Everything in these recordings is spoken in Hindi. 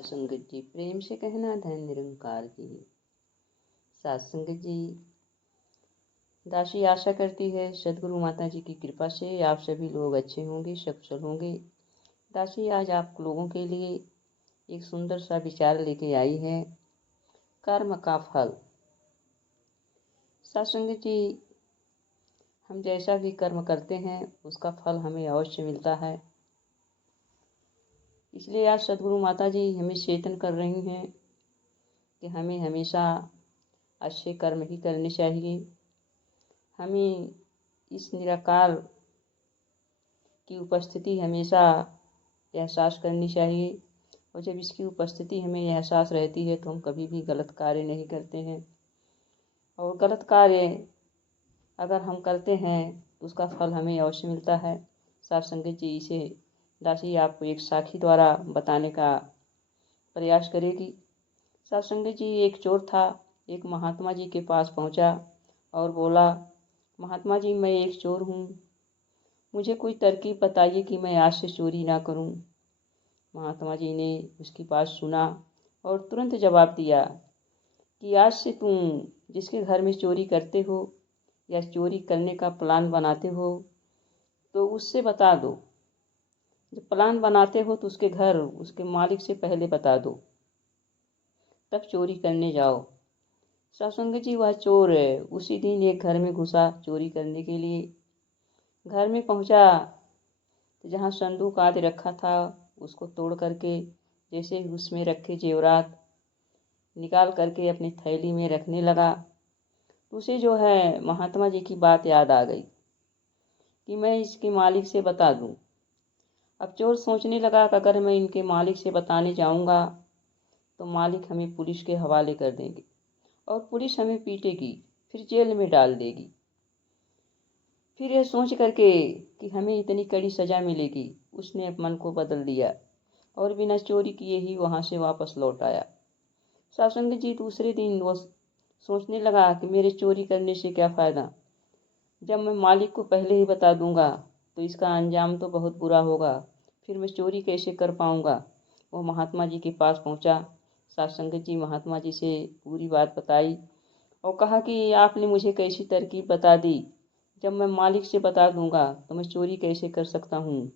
संगत जी प्रेम से कहना धन निरंकार की। सात संगत जी, दासी आशा करती है सदगुरु माता जी की कृपा से आप सभी लोग अच्छे होंगे, सकुशल होंगे। दासी आज आप लोगों के लिए एक सुंदर सा विचार लेके आई है, कर्म का फल। सात संगत जी, हम जैसा भी कर्म करते हैं उसका फल हमें अवश्य मिलता है। इसलिए आज सदगुरु माता जी हमें चेतन कर रही हैं कि हमें हमेशा अच्छे कर्म ही करने चाहिए। हमें इस निराकार की उपस्थिति हमेशा एहसास करनी चाहिए, और जब इसकी उपस्थिति हमें एहसास रहती है तो हम कभी भी गलत कार्य नहीं करते हैं। और गलत कार्य अगर हम करते हैं तो उसका फल हमें अवश्य मिलता है। साथ संगत जी, इसे दासी आपको एक साखी द्वारा बताने का प्रयास करेगी। साथ संगत जी, एक चोर था, एक महात्मा जी के पास पहुंचा और बोला, महात्मा जी मैं एक चोर हूँ, मुझे कोई तरकीब बताइए कि मैं आज से चोरी ना करूँ। महात्मा जी ने उसकी बात सुना और तुरंत जवाब दिया कि आज से तुम जिसके घर में चोरी करते हो या चोरी करने का प्लान बनाते हो तो उससे बता दो। जब प्लान बनाते हो तो उसके घर उसके मालिक से पहले बता दो, तब चोरी करने जाओ। सत्संग जी, वह चोर उसी दिन एक घर में घुसा चोरी करने के लिए। घर में पहुंचा तो जहाँ संदूक आदि रखा था उसको तोड़ करके जैसे ही उसमें रखे जेवरात निकाल करके अपनी थैली में रखने लगा, तो उसे जो है महात्मा जी की बात याद आ गई कि मैं इसके मालिक से बता दूं। अब चोर सोचने लगा कि अगर मैं इनके मालिक से बताने जाऊंगा तो मालिक हमें पुलिस के हवाले कर देंगे और पुलिस हमें पीटेगी, फिर जेल में डाल देगी। फिर यह सोच करके कि हमें इतनी कड़ी सज़ा मिलेगी, उसने मन को बदल दिया और बिना चोरी किए ही वहाँ से वापस लौट आया। सत्संग जी, दूसरे दिन वो सोचने लगा कि मेरे चोरी करने से क्या फ़ायदा, जब मैं मालिक को पहले ही बता दूंगा तो इसका अंजाम तो बहुत बुरा होगा, फिर मैं चोरी कैसे कर पाऊंगा। वो महात्मा जी के पास पहुंचा। सत्संग जी महात्मा जी से पूरी बात बताई और कहा कि आपने मुझे कैसी तरकीब बता दी, जब मैं मालिक से बता दूंगा तो मैं चोरी कैसे कर सकता हूँ।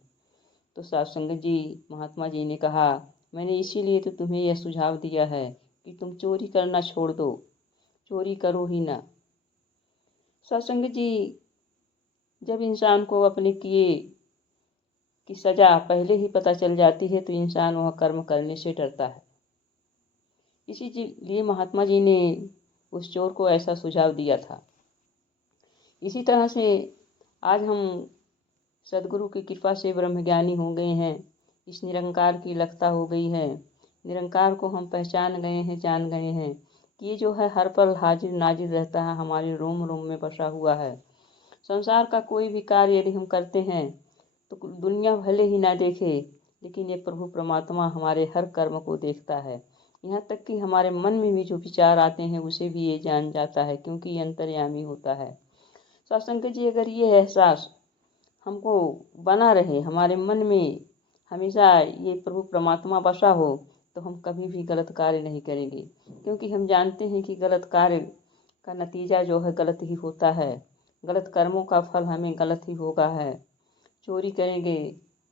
तो सत्संग जी महात्मा जी ने कहा, मैंने इसीलिए तो तुम्हें यह सुझाव दिया है कि तुम चोरी करना छोड़ दो, चोरी करो ही ना। सत्संग जी, जब इंसान को अपने किए की सज़ा पहले ही पता चल जाती है तो इंसान वह कर्म करने से डरता है। इसीलिए महात्मा जी ने उस चोर को ऐसा सुझाव दिया था। इसी तरह से आज हम सदगुरु की कृपा से ब्रह्मज्ञानी हो गए हैं, इस निरंकार की लगता हो गई है। निरंकार को हम पहचान गए हैं, जान गए हैं कि ये जो है हर पल हाजिर नाजिर रहता है, हमारे रोम रोम में बसा हुआ है। संसार का कोई भी कार्य यदि हम करते हैं तो दुनिया भले ही ना देखे, लेकिन ये प्रभु परमात्मा हमारे हर कर्म को देखता है। यहाँ तक कि हमारे मन में भी जो विचार आते हैं उसे भी ये जान जाता है, क्योंकि ये अंतर्यामी होता है। सत्संग जी, अगर ये एहसास हमको बना रहे, हमारे मन में हमेशा ये प्रभु परमात्मा बसा हो, तो हम कभी भी गलत कार्य नहीं करेंगे, क्योंकि हम जानते हैं कि गलत कार्य का नतीजा जो है गलत ही होता है। गलत कर्मों का फल हमें गलत ही होगा है। चोरी करेंगे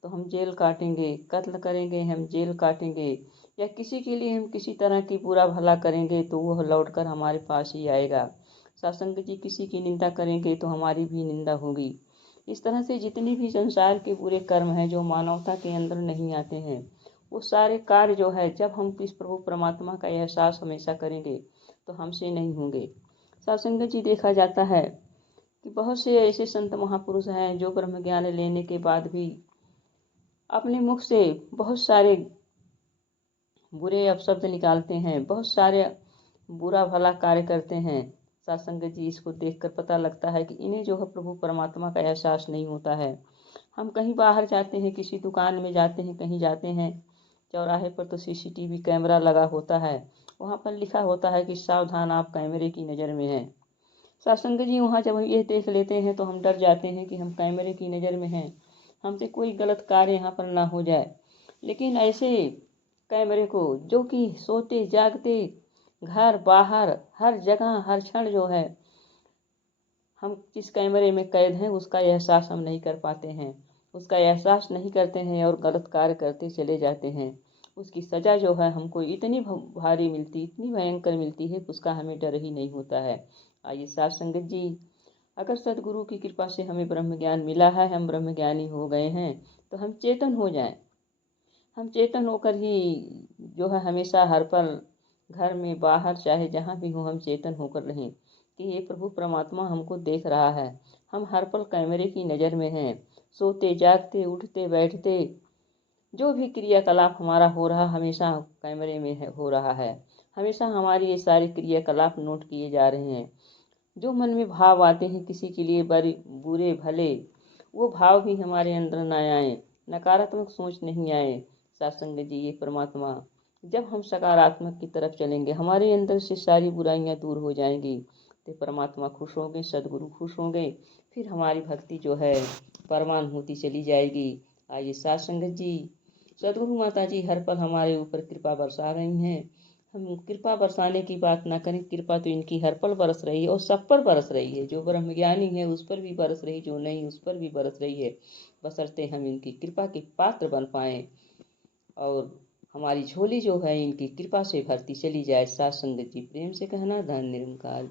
तो हम जेल काटेंगे, कत्ल करेंगे हम जेल काटेंगे, या किसी के लिए हम किसी तरह की बुरा भला करेंगे तो वह लौटकर हमारे पास ही आएगा। सत्संग जी, किसी की निंदा करेंगे तो हमारी भी निंदा होगी। इस तरह से जितने भी संसार के बुरे कर्म हैं जो मानवता के अंदर नहीं आते हैं, वो सारे कार्य जो है जब हम इस प्रभु परमात्मा का एहसास हमेशा करेंगे तो हमसे नहीं होंगे। सत्संग जी, देखा जाता है कि बहुत से ऐसे संत महापुरुष हैं जो ब्रह्म ज्ञान लेने के बाद भी अपने मुख से बहुत सारे बुरे अपशब्द निकालते हैं, बहुत सारे बुरा भला कार्य करते हैं। सत्संग जी, इसको देखकर पता लगता है कि इन्हें जो है प्रभु परमात्मा का एहसास नहीं होता है। हम कहीं बाहर जाते हैं, किसी दुकान में जाते हैं, कहीं जाते हैं, चौराहे पर तो सीसीटीवी कैमरा लगा होता है, वहाँ पर लिखा होता है कि सावधान, आप कैमरे की नज़र में हैं। सत्संग जी, वहाँ जब हम ये देख लेते हैं तो हम डर जाते हैं कि हम कैमरे की नज़र में हैं, हमसे कोई गलत कार्य यहाँ पर ना हो जाए। लेकिन ऐसे कैमरे को, जो कि सोते जागते घर बाहर हर जगह हर क्षण जो है हम जिस कैमरे में कैद हैं उसका एहसास हम नहीं कर पाते हैं, उसका एहसास नहीं करते हैं और गलत कार्य करते चले जाते हैं। उसकी सज़ा जो है हमको इतनी भारी मिलती, इतनी भयंकर मिलती है कि उसका हमें डर ही नहीं होता है। आइए साथ संगत जी, अगर सदगुरु की कृपा से हमें ब्रह्म ज्ञान मिला है, हम ब्रह्म ज्ञानी हो गए हैं, तो हम चेतन हो जाएं। हम चेतन होकर ही जो है हमेशा हर पल घर में बाहर चाहे जहाँ भी हो हम चेतन होकर रहें कि ये प्रभु परमात्मा हमको देख रहा है। हम हर पल कैमरे की नज़र में हैं। सोते जागते उठते बैठते जो भी क्रियाकलाप हमारा हो रहा हमेशा कैमरे में हो रहा है। हमेशा हमारी ये सारे क्रियाकलाप नोट किए जा रहे हैं। जो मन में भाव आते हैं किसी के लिए बड़े बुरे भले, वो भाव भी हमारे अंदर न आए, नकारात्मक सोच नहीं आए। सत्संग जी, ये परमात्मा जब हम सकारात्मक की तरफ चलेंगे हमारे अंदर से सारी बुराइयां दूर हो जाएंगी, तो परमात्मा खुश होंगे, सदगुरु खुश होंगे, फिर हमारी भक्ति जो है परवान होती चली जाएगी। आइए साथ संगत जी, सदगुरु माता जी हर पल हमारे ऊपर कृपा बरसा रही हैं। हम कृपा बरसाने की बात ना करें, कृपा तो इनकी हर पल बरस रही है और सब पर बरस रही है। जो ब्रह्मज्ञानी है उस पर भी बरस रही, जो नहीं उस पर भी बरस रही है। बशर्ते हम इनकी कृपा के पात्र बन पाएं और हमारी झोली जो है इनकी कृपा से भरती चली जाए। साथ संगत जी, प्रेम से कहना, धन निरंकार।